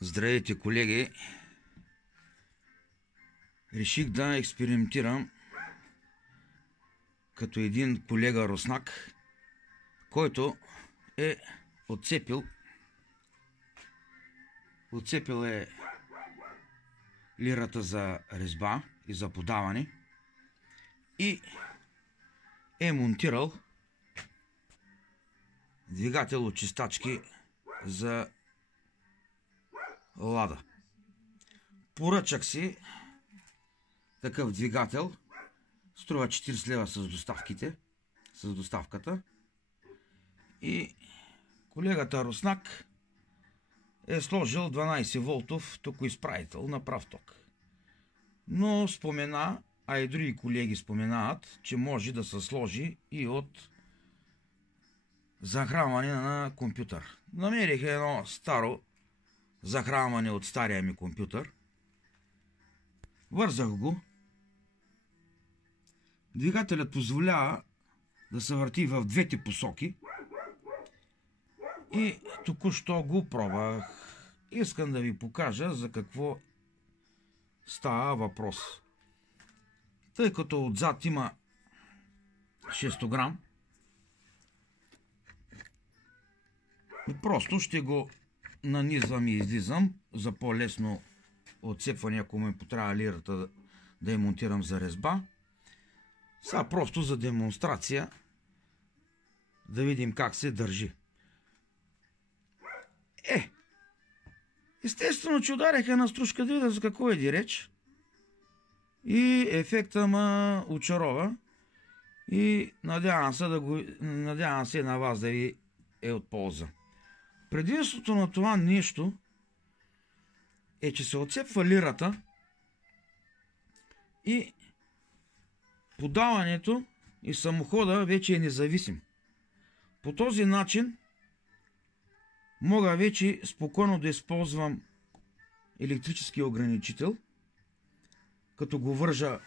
Здравейте, колеги! Реших да експериментирам като един колега руснак, който е отцепил лирата за резба и за подаване и е монтирал двигател от чистачки за Лада. Поръчах си такъв двигател. Струва 40 лева с доставката. И колегата руснак е сложил 12 волтов токоизправител на прав ток. Но спомена, а и други колеги споменават, че може да се сложи и от захранване на компютър. Намерих едно старо захранване от стария ми компютър. Вързах го. Двигателят позволява да се върти в двете посоки. И току-що го пробвах. Искам да ви покажа за какво става въпрос. Тъй като отзад има шестограм, просто ще го нанизвам и излизам за по-лесно отцепване, ако ми потрябва лирата да я монтирам за резба. Сега просто за демонстрация да видим как се държи. Естествено, че ударях една стружка да видя за какво е реч. И ефекта ме очарова. И надявам се на вас да ви е от полза. Предимството на това нещо е, че се отцепва лирата и подаването и самохода вече е независим. По този начин мога вече спокойно да използвам електрически ограничител, като го вържа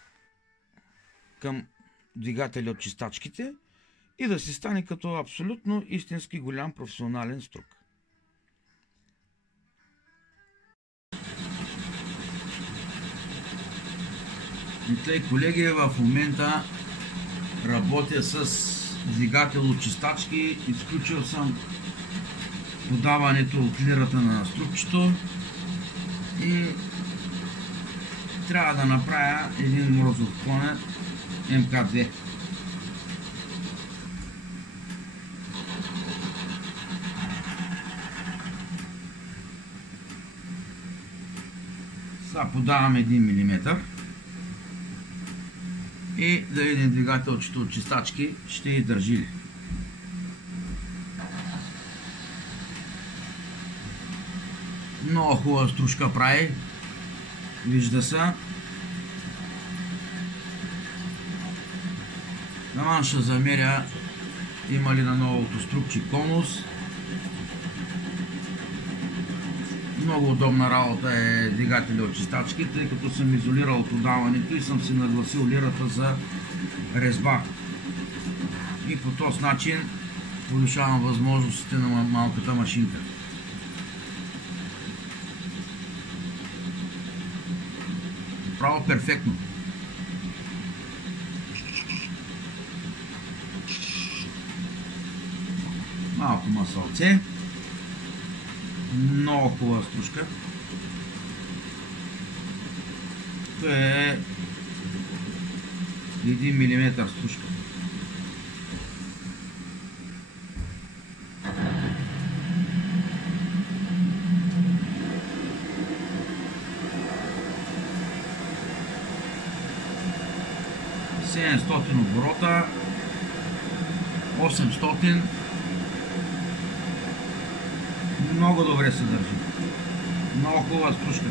към двигателя от чистачките и да си стане като абсолютно истински голям професионален струк. И тъй, колеги, в момента работя с двигател от чистачки. Изключил съм подаването от лирата на струкчето и трябва да направя един морозов клонен МК2. Сега подавам 1 мм и да видим двигателчето от чистачки ще и държи ли. Много хубава стружка прави. Вижда се. Наман ще замеря има ли на новото струкче конус. Много удобна работа е двигателя от чистачки, тъй като съм изолирал подаването и съм си нагласил лирата за резба. И по този начин повишавам възможностите на малката машинка. Право перфектно. Малко масълце. Много хубава стружка. Това е 1 мм стружка. Оборота, 800. Много добре се държи. Много хубава стружка.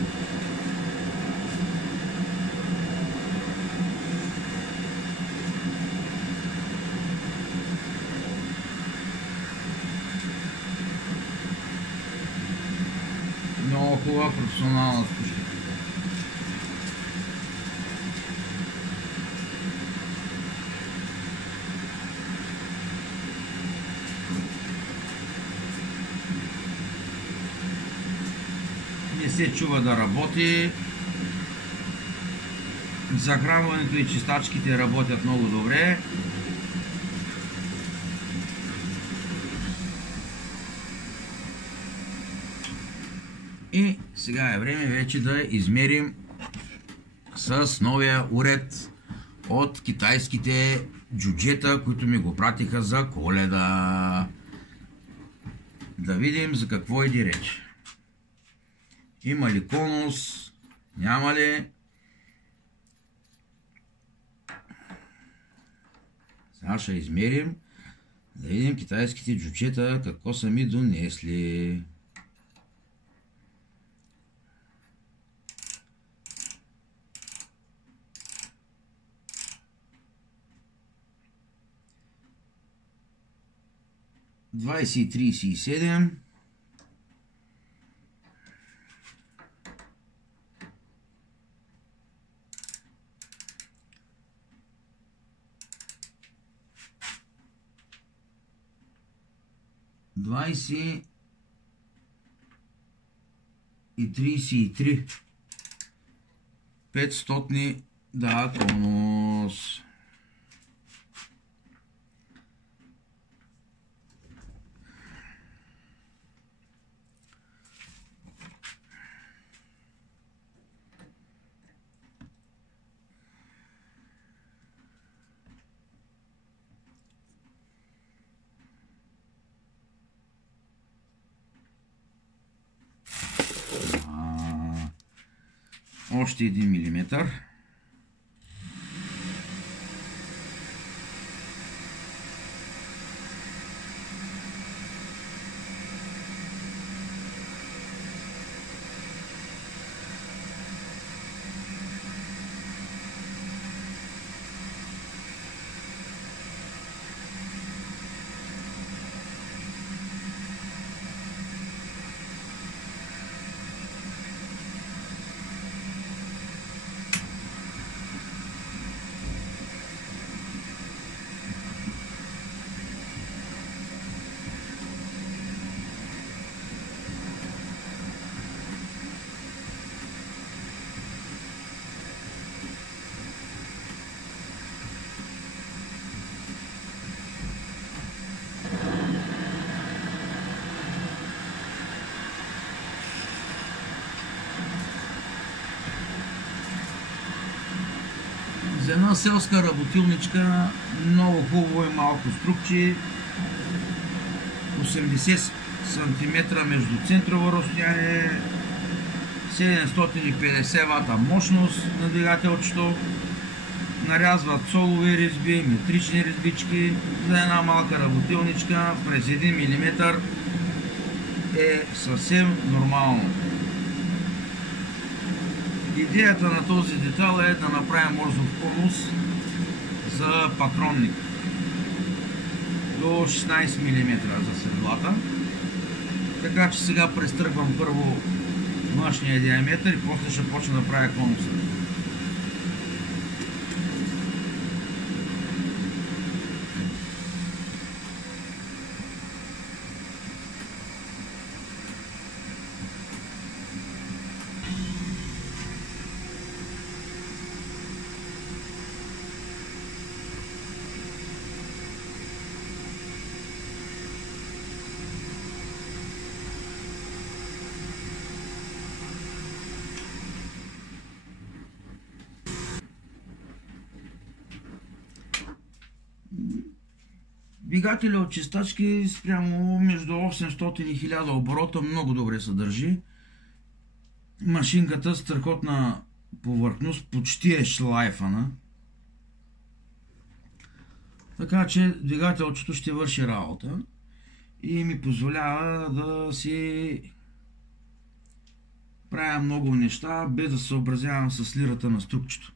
Много хубава професионална стружка. Не се чува да работи. Захранването и чистачките работят много добре. И сега е време вече да измерим с новия уред от китайските джуджета, които ми го пратиха за Коледа. Да видим за какво иде реч. Има ли конус? Няма ли? Сега ще измерим. Да видим китайските джуджета какво са ми донесли. Двадесет и 37. Двадесет и 33. 500 да, конус. Още 1 милиметър. За една селска работилничка много хубаво и малко струкче. 80 см между центрово разстояние, 750 вата мощност на двигателчето. Нарязват солови резби, метрични резбички. За една малка работилничка през 1 мм е съвсем нормално. Идеята на този детал е да направим морзов конус за патронник до 16 мм за седлата. Така че сега престръгвам първо външния диаметър и после ще почна да правя конуса. Двигателя от чистачки спрямо между 800 и 1000 оборота много добре се държи. Машинката страхотна повърхност, почти е шлайфана. Така че двигателчето ще върши работа и ми позволява да си правя много неща, без да се съобразявам с лирата на струкчето.